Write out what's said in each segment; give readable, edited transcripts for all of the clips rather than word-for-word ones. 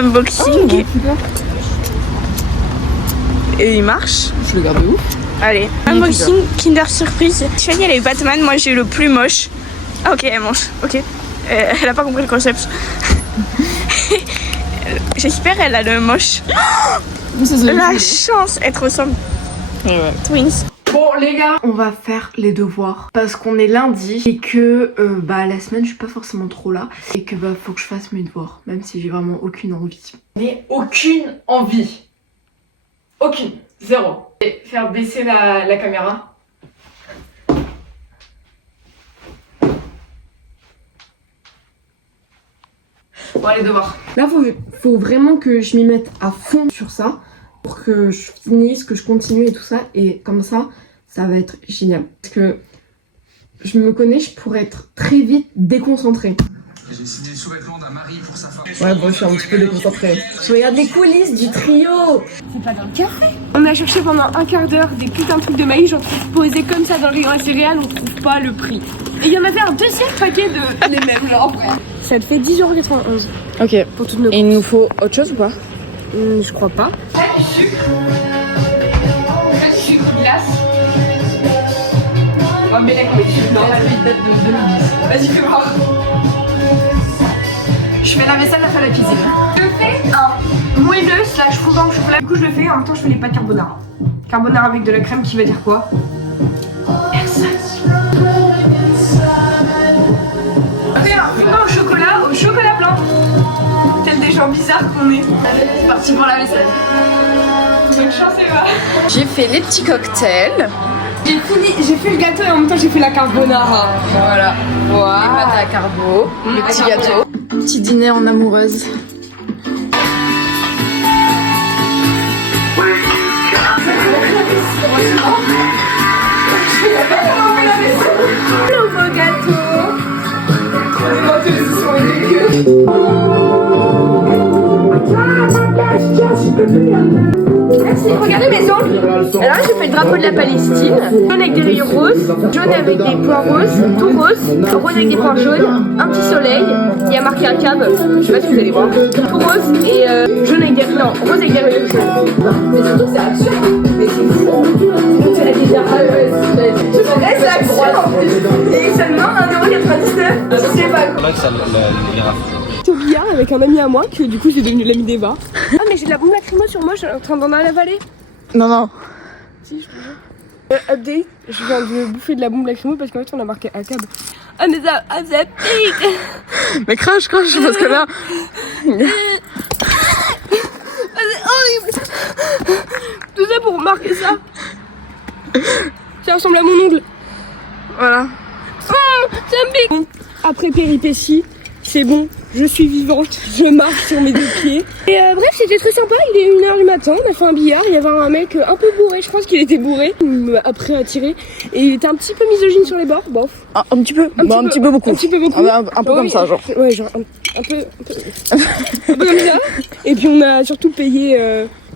Unboxing. Et il marche. Je le garde où? Allez, unboxing Kinder Surprise. Tiffany elle est Batman, moi j'ai eu le plus moche. Ah ok, elle mange, ok. Elle a pas compris le concept. J'espère elle a le moche. La chance, elle te ressemble. Ouais. Twins. Bon les gars, on va faire les devoirs parce qu'on est lundi et que la semaine je suis pas forcément trop là et que faut que je fasse mes devoirs même si j'ai vraiment aucune envie. Mais aucune envie. Aucune. Zéro. Et faire baisser la caméra. Bon allez devoirs. Là faut vraiment que je m'y mette à fond sur ça pour que je finisse, que je continue et tout ça et comme ça va être génial. Parce que je me connais, je pourrais être très vite déconcentrée. J'ai décidé le sous-vêtement d'un mari pour sa femme. Ouais bon je suis un petit peu déconcentrée. Je regarde les coulisses du trio. C'est pas dans le café. On a cherché pendant un quart d'heure des putains de trucs de maïs, j'en trouve posés comme ça dans le rayon céréales, on trouve pas le prix. Et il y en avait un deuxième paquet de les mêmes genre frère. Ça te fait 10,91 €. Ok. Pour toutes nos Et il nous faut autre chose ou pas? je crois pas. Pas du sucre. Pas du sucre glace. Oh mais la sucre non, la vie date de 2010. Vas-y fais voir. Je fais la vaisselle, elle fait la cuisine. Je fais un moelleux slash fondant au chocolat. Du coup je le fais, en même temps je fais les pâtes carbonara. Carbonara avec de la crème qui va dire quoi? Personne. Je fais un fondant au chocolat blanc. Tel des gens bizarres qu'on est. C'est parti pour la vaisselle. Bonne chance Eva. J'ai fait les petits cocktails. J'ai fait le gâteau et en même temps j'ai fait la carbonara. Voilà. Les pâtes à carbo, le petit gâteau. Petit dîner en amoureuse. Nouveau gâteau. Merci, regardez mes ongles. Alors là j'ai fait le drapeau de la Palestine. Jaune avec des rayures roses, jaune avec des points roses, tout rose, rose avec des points jaunes, un petit soleil, il y a marqué un cab, je sais pas si vous allez voir, tout rose et jaune avec des... non, rose avec des rayures jaunes. Mais surtout c'est absurde, mais c'est fou. Tu as dit c'est absurde en plus. Et seulement 1,99 €, je sais pas quoi. J'étais au billard avec un ami à moi que du coup j'ai devenu l'ami d'Eva. Ah mais j'ai de la bombe lacrymo sur moi, je suis en train d'en avaler. Non. Si, je crois. Update, je viens de bouffer de la bombe lacrymo parce qu'en fait on a marqué ACAB. Ah mais ça pique. Mais crache parce que là. C'est horrible. Tout ça pour marquer ça. Ça ressemble à mon ongle. Voilà. Oh, ça me pique. Après péripétie, c'est bon. Je suis vivante, je marche sur mes deux pieds. Et bref, c'était très sympa, il est 1h du matin, on a fait un billard, il y avait un mec un peu bourré, je pense qu'il était bourré, il m'a après attiré, et il était un petit peu misogyne sur les bords, bof. Un petit peu beaucoup. Un petit peu beaucoup. Un peu comme ça, genre. Ouais, genre un peu comme ça. Et puis on a surtout payé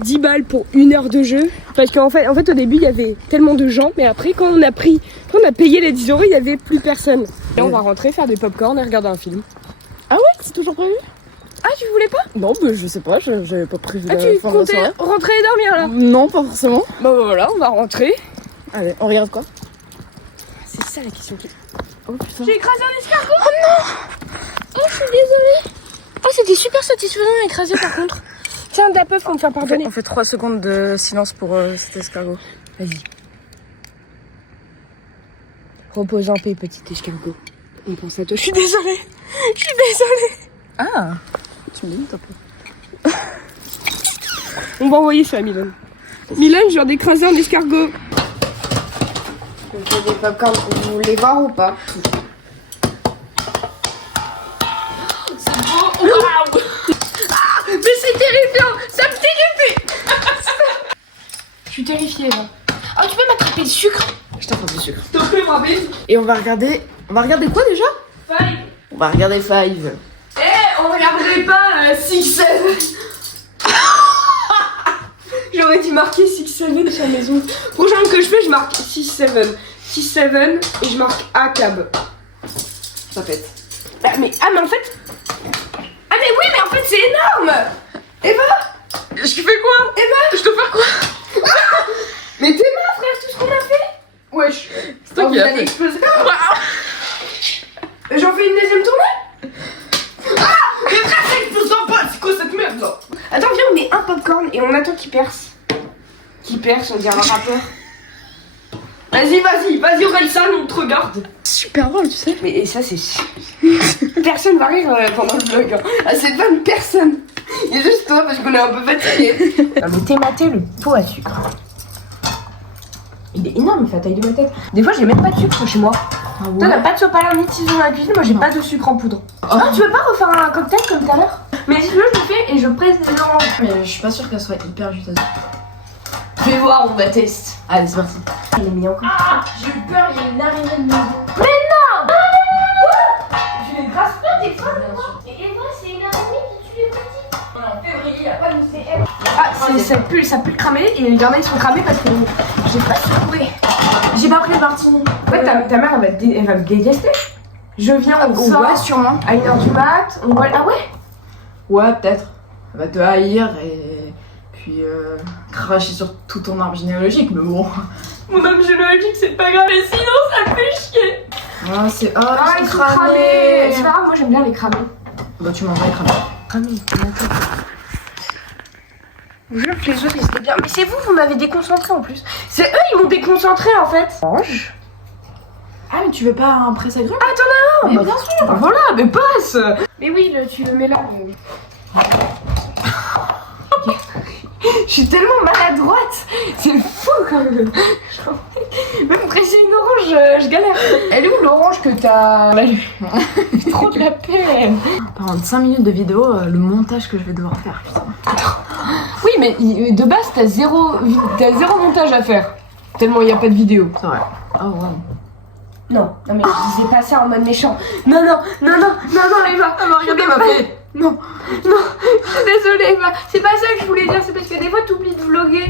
10 balles pour 1 heure de jeu. Parce qu'en fait, au début, il y avait tellement de gens, mais après, quand on a payé les 10 €, il y avait plus personne. Et on va rentrer faire des pop-corn et regarder un film. Ah ouais, c'est toujours prévu? Ah, tu voulais pas? Non, je sais pas, j'avais pas prévu. Ah, tu comptais rentrer et dormir là? Non, pas forcément. Bah voilà, on va rentrer. Allez, on regarde quoi? C'est ça la question qui... Oh putain. J'ai écrasé un escargot! Oh non! Oh, je suis désolée. Oh, c'était super satisfaisant à écraser par contre. Tiens, de la peuf pour me faire pardonner. On fait 3 secondes de silence pour cet escargot. Vas-y. Repose en paix, petit escargot. On pense à toi. Je suis désolée. Ah, tu me dis un peu. On va envoyer ça à Milan. Milan, je viens d'écraser un escargot. Je fais des popcorn. Vous voulez voir ou pas? C'est beau. Waouh. Mais c'est terrifiant. Ça me terrifie. Je suis terrifiée là. Oh, tu peux m'attraper le sucre? Je t'attrape du sucre. Tu peux m'attraper? Et on va regarder quoi déjà? Five. On va regarder Five. On regarderait pas 6-7. J'aurais dû marquer 6-7 sur la maison. Prochain que je fais, je marque 6-7. 6-7 et je marque ACAB. Ça pète. Ah mais en fait. Ah mais oui, mais en fait c'est énorme. allait exploser. J'en fais une deuxième tournée. Ah, mais frère, ça explose dans le pot. C'est quoi cette merde là? Attends, viens, on met un popcorn et on attend qu'il perce. Qui perce, on dirait un rappeur. Vas-y, Orelsan, on te regarde. Super drôle, tu sais. Mais ça, c'est. Personne va rire pendant le vlog. Hein. Ah, c'est pas une personne. Il y a juste toi parce qu'on est un peu fatigué. Mettez maté le pot à sucre. Il est énorme, il fait la taille de ma tête. Des fois, j'ai même pas de sucre chez moi. Ah ouais. Toi, t'as pas de sopalin ni de ciseaux dans la cuisine, moi j'ai pas de sucre en poudre. Oh. Ah, tu veux pas refaire un cocktail comme tout à l'heure? Mais si tu veux, je le fais et je presse des oranges. Mais je suis pas sûre qu'elle soit hyper juteuse. Je vais voir, on va tester. Allez, c'est parti. Il est mis encore. Ah, j'ai eu peur, il y a une araignée de maison. Mais non! Quoi? Tu les grasses pas des fois? Et moi, c'est une araignée qui tue les petits. On est en février, il y a pas de CM. Ah, ça pue le cramer et les jardins ils sont cramés parce que j'ai pas secoué. J'ai pas pris le martini. En fait, ta mère elle va me détester. Je viens, on sort Ouais, sûrement. à 1h du mat, on voit. Ah ouais? Ouais, peut-être. Elle va te haïr et puis cracher sur tout ton arbre généalogique, mais bon. Mon arbre généalogique c'est pas grave, et sinon ça me fait chier. Ah, c'est. Ah, ils sont cramés. C'est pas grave, moi j'aime bien les cramer. Bah, tu m'en vas cramer. Cramer, je vous jure que les autres ils étaient bien. Mais c'est vous, vous m'avez déconcentré en plus. C'est eux, ils m'ont déconcentré en fait. Mange. Ah, mais tu veux pas un presse agrumes? Ah, t'en as un? Mais Bah, bien sûr. bah voilà, mais passe. Mais oui, tu le mets là. Je suis tellement maladroite. C'est fou quand même. Même presser une orange, je galère. Elle est où l'orange que t'as? Trop de la peine. Pendant 5 minutes de vidéo, le montage que je vais devoir faire, putain. Oui, mais de base, t'as zéro montage à faire. Tellement il n'y a pas de vidéo. C'est vrai. Oh, wow. Non, mais je disais pas ça en mode méchant. Non, Eva. Regardez ma fille. Non, je suis désolée, Eva. C'est pas ça que je voulais dire, c'est parce que des fois, t'oublies de vlogger.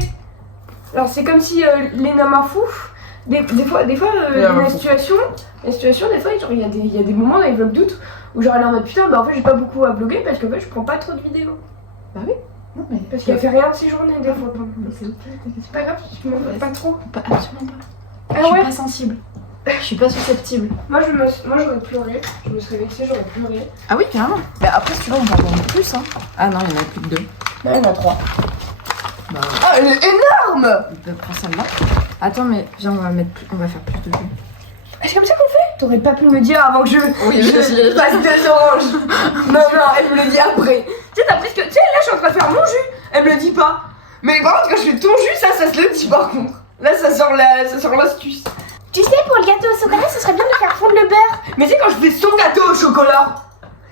Alors, c'est comme si Léna Mafouf, des fois, la situation, des fois, genre, il y a des moments dans les vlogs d'août où genre elle est en mode putain, bah en fait, j'ai pas beaucoup à vlogger parce qu'en fait, je prends pas trop de vidéos. Bah oui. Non, mais. Parce qu'elle fait rien de ses journées, des fois. C'est pas grave, tu m'en veux pas trop. Absolument pas. Ah Je suis ouais? pas sensible. Je suis pas susceptible. Moi, j'aurais pleuré. Je me serais vexée, j'aurais pleuré. Ah oui, carrément. Bah après, si tu veux, on va en prendre plus, hein. Ah non, il y en a plus que 2. Là, il y en a 3. Bah, Oh, elle est énorme! on peut prendre celle-là. Attends, mais viens, on va faire plus de jus. C'est comme ça qu'on fait? T'aurais pas pu me le dire avant que je passe 2 oranges. Non, elle me le dit après. Tu sais, là, je suis en train de faire mon jus. Elle me le dit pas. Mais par contre, quand je fais ton jus, ça se le dit par contre. Là, ça sort l'astuce. Tu sais, pour le gâteau au chocolat, ce serait bien de faire fondre le beurre. Mais tu sais, quand je fais son gâteau au chocolat,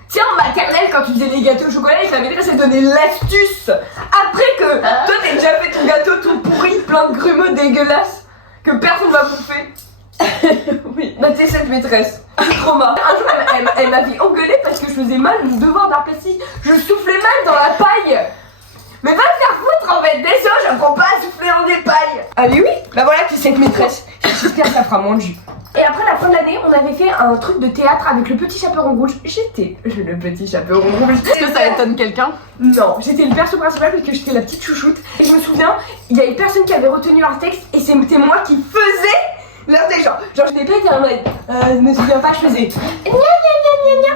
tu sais, en maternelle, quand tu faisais les gâteaux au chocolat, et que la maîtresse elle donnait l'astuce. Après que toi, t'as déjà fait ton gâteau tout pourri, plein de grumeaux dégueulasses, que personne va bouffer. Oui, bah t'es cette maîtresse. Trauma. Un jour, elle m'avait engueulée parce que je faisais mal mon devoir d'art plastique. Je soufflais mal dans la paille. Mais va te faire foutre en fait. Désolé, j'apprends pas à souffler dans des pailles. Ah mais oui, bah voilà, t'es cette maîtresse. J'espère que ça fera moins de jus. Et après la fin de l'année, on avait fait un truc de théâtre avec le petit chaperon rouge. J'étais le petit chaperon rouge. Est-ce que ça étonne quelqu'un? Non, j'étais le perso principal parce que j'étais la petite chouchoute. Et je me souviens, il y avait personne qui avait retenu leur texte et c'était moi qui faisais leur texte. Genre je n'ai pas été en mode, je me souviens pas, je faisais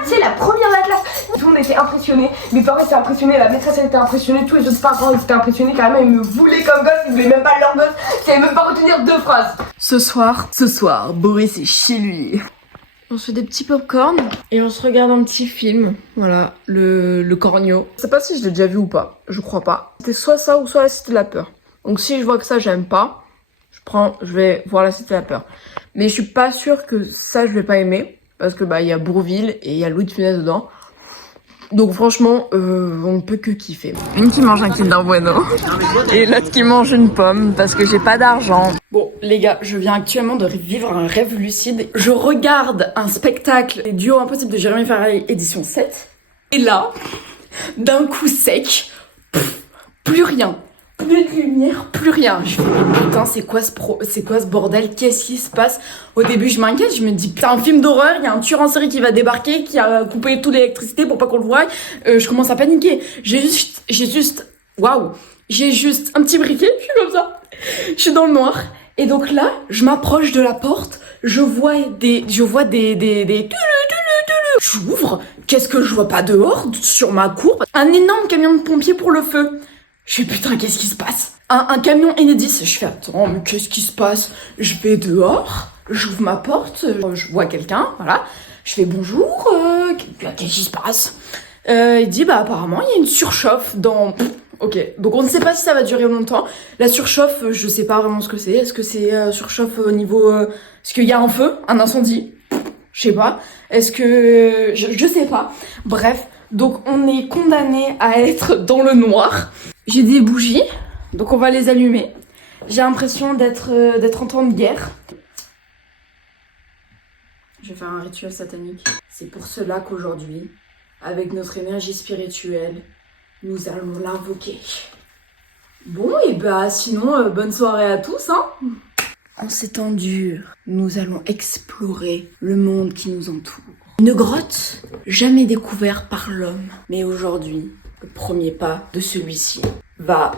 c'est la première de la classe. Tout le monde était impressionné, mes parents étaient impressionnés, la maîtresse elle était impressionnée, tous les autres parents ils étaient impressionnés, carrément ils me voulaient comme gosse, ils voulaient même pas leur gosse, ils savaient même pas retenir 2 phrases. Ce soir, Boris est chez lui. On se fait des petits popcorn et on se regarde un petit film. Voilà, le Cornio. Je sais pas si je l'ai déjà vu ou pas, je crois pas. C'était soit ça ou soit la Cité de la Peur. Donc si je vois que ça j'aime pas, je vais voir la Cité de la Peur. Mais je suis pas sûre que ça je vais pas aimer. Parce que bah il y a Bourvil et il y a Louis de Funès dedans. Donc franchement, on ne peut que kiffer. Une qui mange un Kinder Bueno et l'autre qui mange une pomme parce que j'ai pas d'argent. Bon les gars, je viens actuellement de vivre un rêve lucide. Je regarde un spectacle des Duos Impossibles de Jérémy Ferrari édition 7. Et là, d'un coup sec, plus rien. Plus de lumière, plus rien. Je fais mais putain, c'est quoi ce bordel? Qu'est-ce qui se passe? Au début, je m'inquiète, je me dis putain, un film d'horreur, il y a un tueur en série qui va débarquer, qui a coupé toute l'électricité pour pas qu'on le voie. Je commence à paniquer. J'ai juste un petit briquet, je suis comme ça. Je suis dans le noir. Et donc là, je m'approche de la porte, je vois des j'ouvre, qu'est-ce que je vois pas dehors, sur ma cour? Un énorme camion de pompiers pour le feu. Je fais putain, qu'est-ce qui se passe? Un camion Enedis. Je fais attends, mais qu'est-ce qui se passe? Je vais dehors, j'ouvre ma porte, je vois quelqu'un, voilà. Je fais bonjour, qu'est-ce qui se passe? Il dit bah apparemment il y a une surchauffe dans... Ok, donc on ne sait pas si ça va durer longtemps. La surchauffe, je sais pas vraiment ce que c'est. Est-ce que c'est surchauffe au niveau... Est-ce qu'il y a un feu, un incendie? Je sais pas. Est-ce que... Je sais pas. Bref, donc on est condamné à être dans le noir. J'ai des bougies, donc on va les allumer. J'ai l'impression d'être en temps de guerre. Je vais faire un rituel satanique. C'est pour cela qu'aujourd'hui, avec notre énergie spirituelle, nous allons l'invoquer. Bon, et bah sinon, bonne soirée à tous, hein. En ces temps durs, nous allons explorer le monde qui nous entoure. Une grotte jamais découverte par l'homme. Mais aujourd'hui, le premier pas de celui-ci va...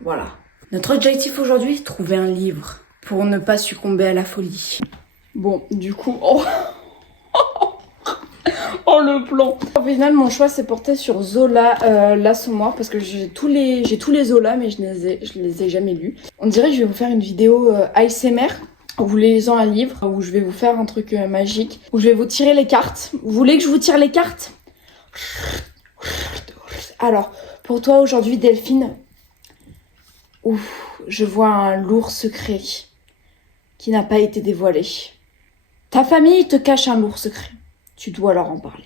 Voilà. Notre objectif aujourd'hui, trouver un livre pour ne pas succomber à la folie. Bon, du coup... Oh, oh le plan. Au final, mon choix s'est porté sur Zola l'Assommoir parce que j'ai tous les Zola, mais je les ai jamais lus. On dirait que je vais vous faire une vidéo ASMR où vous lisant un livre, où je vais vous faire un truc magique, où je vais vous tirer les cartes. Vous voulez que je vous tire les cartes? Alors, pour toi aujourd'hui, Delphine, ouf, je vois un lourd secret qui n'a pas été dévoilé. Ta famille te cache un lourd secret. Tu dois leur en parler.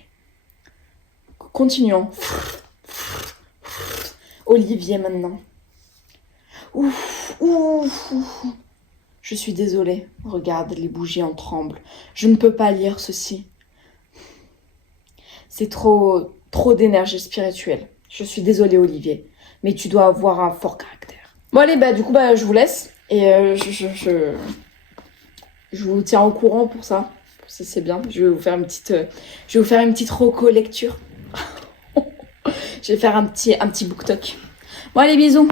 Continuons. Olivier maintenant. Ouf, ouf, ouf. Je suis désolée. Regarde, les bougies en tremblent. Je ne peux pas lire ceci. C'est trop d'énergie spirituelle. Je suis désolée, Olivier. Mais tu dois avoir un fort caractère. Bon allez, bah du coup, bah je vous laisse. Et je vous tiens au courant pour ça. C'est bien. Je vais vous faire une petite reco lecture. Je vais faire un petit book talk. Bon allez, bisous.